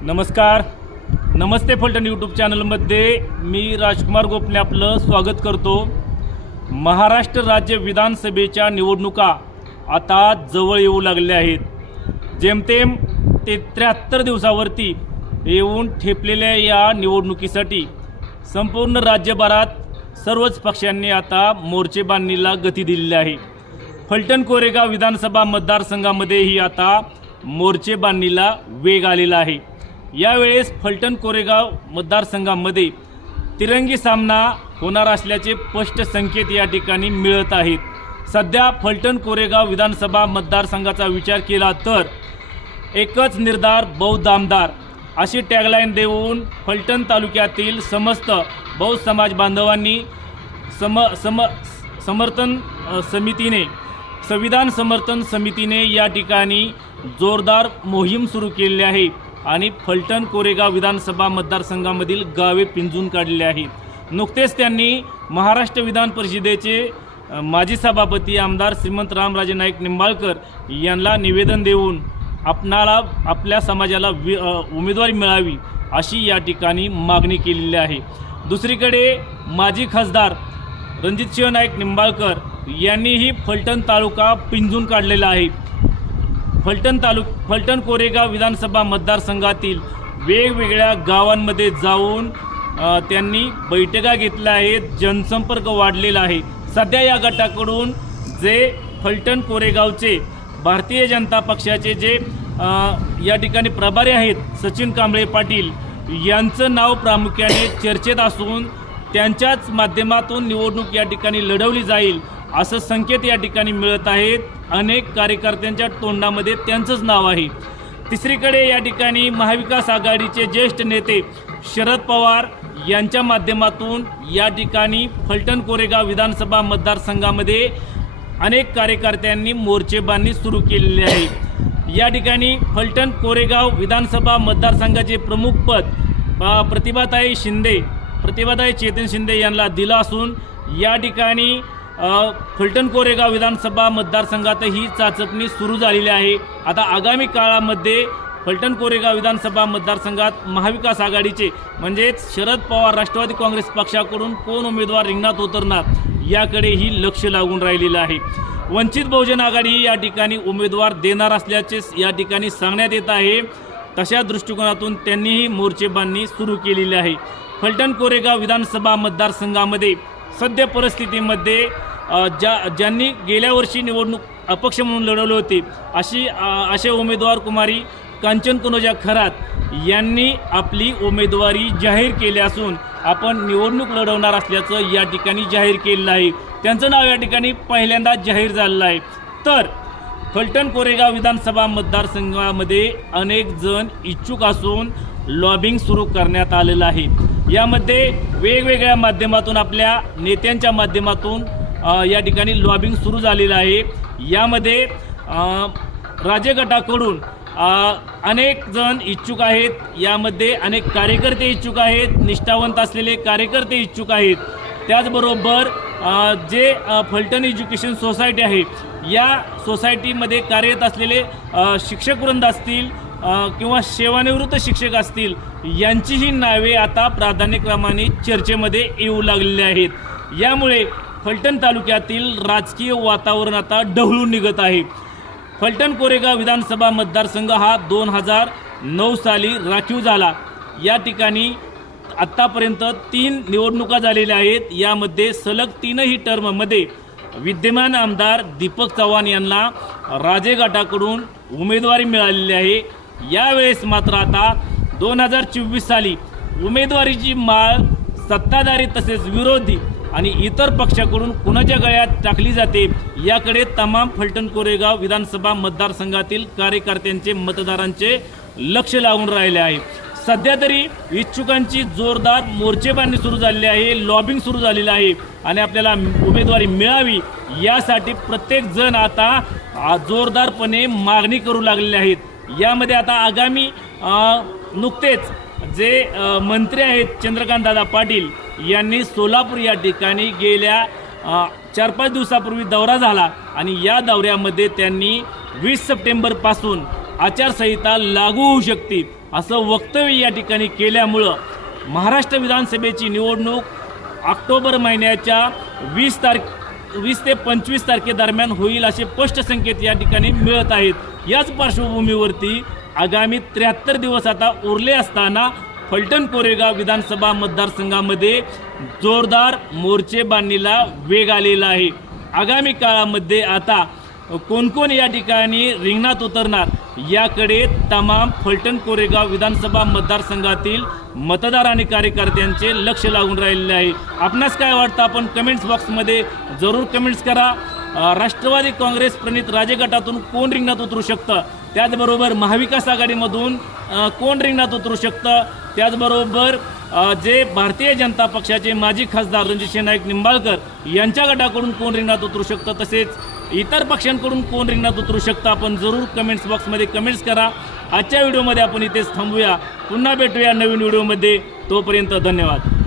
नमस्कार. नमस्ते फलटण यूट्यूब चॅनलमध्ये मी राजकुमार गोपने आपलं स्वागत करतो. महाराष्ट्र राज्य विधानसभेच्या निवडणुका आता जवळ येऊ लागल्या आहेत. जेमतेम ते त्र्याहत्तर दिवसावरती येऊन ठेपलेल्या या निवडणुकीसाठी संपूर्ण राज्यभरात सर्वच पक्षांनी आता मोर्चे बांधणीला गती दिलेली आहे. फलटण कोरेगाव विधानसभा मतदारसंघामध्येही आता मोर्चे बांधणीला वेग आलेला आहे. यावेळेस फलटण कोरेगाव मतदारसंघामध्ये तिरंगी सामना होणार असल्याचे स्पष्ट संकेत या ठिकाणी मिळत आहेत. सध्या फलटण कोरेगाव विधानसभा मतदारसंघाचा विचार केला तर एकच निर्धार बौद्ध आमदार अशी टॅगलाईन देऊन फलटण तालुक्यातील समस्त बौद्ध समाज बांधवांनी सम सम समर्थन समितीने संविधान समर्थन समितीने या ठिकाणी जोरदार मोहीम सुरू केलेली आहे. आणि फलटण कोरेगाव विधानसभा मतदारसंघामधील गावे पिंजून काढले आहेत नुकतेच त्यांनी महाराष्ट्र विधान परिषदेचे माजी सभापती आमदार श्रीमंत रामराजे नाईक निंबाळकर यांना निवेदन देऊन आपणाला आपल्या समाजाला वि उमेदवारी मिळावी अशी या ठिकाणी मागणी केलेली आहे. दुसरीकडे माजी खासदार रणजितसिंह नाईक निंबाळकर यांनीही फलटण तालुका पिंजून काढलेला आहे. फलटण तालुक फलटण कोरेगाव विधानसभा मतदारसंघातील वेगवेगळ्या गावांमध्ये जाऊन त्यांनी बैठका घेतल्या आहेत. जनसंपर्क वाढलेला आहे. सध्या या गटाकडून जे फलटण कोरेगावचे भारतीय जनता पक्षाचे जे या ठिकाणी प्रभारी आहेत सचिन कांबळे पाटील यांचं नाव प्रामुख्याने चर्चेत असून त्यांच्याच माध्यमातून निवडणूक या ठिकाणी लढवली जाईल. असं संकेत या ठिकाणी मिळत आहेत. अनेक कार्यकर्त्यांच्या तोंडामध्ये त्यांचंच नाव आहे. तिसरीकडे या ठिकाणी महाविकास आघाडीचे ज्येष्ठ नेते शरद पवार यांच्या माध्यमातून या ठिकाणी फलटण कोरेगाव विधानसभा मतदारसंघामध्ये अनेक कार्यकर्त्यांनी मोर्चेबांधणी सुरू केलेली आहे. या ठिकाणी फलटण कोरेगाव विधानसभा मतदारसंघाचे प्रमुख पद प्रतिभाताई शिंदे प्रतिभाताई चेतन शिंदे यांना दिलं असून या ठिकाणी फलटण कोरेगाव विधानसभा मतदारसंघातही चाचपणी सुरू झालेली आहे. आता आगामी काळामध्ये फलटण कोरेगाव विधानसभा मतदारसंघात महाविकास आघाडीचे म्हणजेच शरद पवार राष्ट्रवादी काँग्रेस पक्षाकडून कोण उमेदवार रिंगणात उतरणार याकडेही लक्ष लागून राहिलेलं आहे. वंचित बहुजन आघाडी या ठिकाणी उमेदवार देणार असल्याचे या ठिकाणी सांगण्यात येत आहे. तशा दृष्टिकोनातून त्यांनीही मोर्चेबांधणी सुरू केलेली आहे. फलटण कोरेगाव विधानसभा मतदारसंघामध्ये सद्य परिस्थितीमध्ये ज्या ज्यांनी गेल्या वर्षी निवडणूक अपक्ष म्हणून लढवली होते अशी असे उमेदवार कुमारी कांचन कनोजा खरात यांनी आपली उमेदवारी जाहीर केली असून आपण निवडणूक लढवणार असल्याचं या ठिकाणी जाहीर केलेलं आहे. त्यांचं नाव या ठिकाणी पहिल्यांदा जाहीर झालेलं आहे. तर फलटण कोरेगाव विधानसभा मतदारसंघामध्ये अनेक जण इच्छुक असून लॉबिंग सुरू करण्यात आलेलं आहे. यामध्ये वेगवेगळ्या माध्यमातून आपल्या नेत्यांच्या माध्यमातून या ठिकाणी लॉबिंग सुरू झालेलं आहे. यामध्ये राज्यगटाकडून राजे गटाकडून अनेक जण इच्छुक आहेत. यामध्ये अनेक कार्यकर्ते इच्छुक आहेत. निष्ठावंत असलेले कार्यकर्ते इच्छुक आहेत. त्याचबरोबर जे फलटण एज्युकेशन सोसायटी आहे या सोसायटीमध्ये कार्यरत असलेले शिक्षकवृंद असतील किंवा सेवानिवृत्त शिक्षक असतील यांचीही नावे आता प्राधान्यक्रमाने चर्चेमध्ये येऊ लागलेली आहेत. यामुळे फलटण तालुक्यातील राजकीय वातावरण आता ढवळून निघत आहे. फलटण कोरेगाव विधानसभा मतदारसंघ हा दोन हजार नऊ साली राखीव झाला. या ठिकाणी आत्तापर्यंत तीन निवडणुका झालेल्या आहेत. यामध्ये सलग तीनही टर्ममध्ये विद्यमान आमदार दीपक चव्हाण यांना राजेघाटाकडून उमेदवारी मिळालेली आहे. यावेळेस मात्र आता दोन हजार चोवीस साली उमेदवारीची माळ सत्ताधारी तसेच विरोधी आणि इतर पक्षाकडून कुणाच्या गळ्यात टाकली जाते याकडे तमाम फलटण कोरेगाव विधानसभा मतदारसंघातील कार्यकर्त्यांचे मतदारांचे लक्ष लागून राहिले आहे. सध्या तरी इच्छुकांची जोरदार मोर्चेबांधणी सुरू झालेली आहे लॉबिंग सुरू झालेलं आहे आणि आपल्याला उमेदवारी मिळावी यासाठी प्रत्येक जण आता जोरदारपणे मागणी करू लागलेले आहेत. यामध्ये आता आगामी नुकतेच जे मंत्री आहेत चंद्रकांतदादा पाटील यांनी सोलापूर या ठिकाणी गेल्या चार पाच दिवसापूर्वी दौरा झाला आणि या दौऱ्यामध्ये त्यांनी वीस सप्टेंबरपासून आचारसंहिता लागू होऊ शकते असं वक्तव्य या ठिकाणी केल्यामुळं महाराष्ट्र विधानसभेची निवडणूक ऑक्टोबर महिन्याच्या वीस तारख वीस ते पंचवीस तारखेदरम्यान होईल असे स्पष्ट संकेत या ठिकाणी मिळत आहेत. याच पार्श्वभूमीवरती आगामी त्र्याहत्तर दिवस आता उरले असताना फलटण कोरेगाव विधानसभा मतदारसंघामध्ये जोरदार मोर्चे बांधणीला वेग आलेला आहे. आगामी काळामध्ये आता कोण कोण या ठिकाणी रिंगणात उतरणार याकडे तमाम फलटण कोरेगाव विधानसभा मतदारसंघातील मतदार आणि कार्यकर्त्यांचे लक्ष लागून राहिलेले आहे. आपणास काय वाटतं? आपण कमेंट्स बॉक्समध्ये जरूर कमेंट्स करा. राष्ट्रवादी काँग्रेस प्रणित राजे गटातून कोण रिंगणात उतरू शकतं? त्याचबरोबर महाविकास आघाडीमधून कोण रिंगणात उतरू शकतं? त्याचबरोबर जे भारतीय जनता पक्षाचे माजी खासदार रणजितसिंह नाईक निंबाळकर यांच्या गटाकडून कोण रिंगणात उतरू शकतं? तसेच इतर पक्षांकडून कोण रिंगणात उतरू शकतं? आपण जरूर कमेंट्स बॉक्समध्ये कमेंट्स करा. आजच्या व्हिडिओमध्ये आपण इथेच थांबूया. पुन्हा भेटूया नवीन व्हिडिओमध्ये तोपर्यंत धन्यवाद.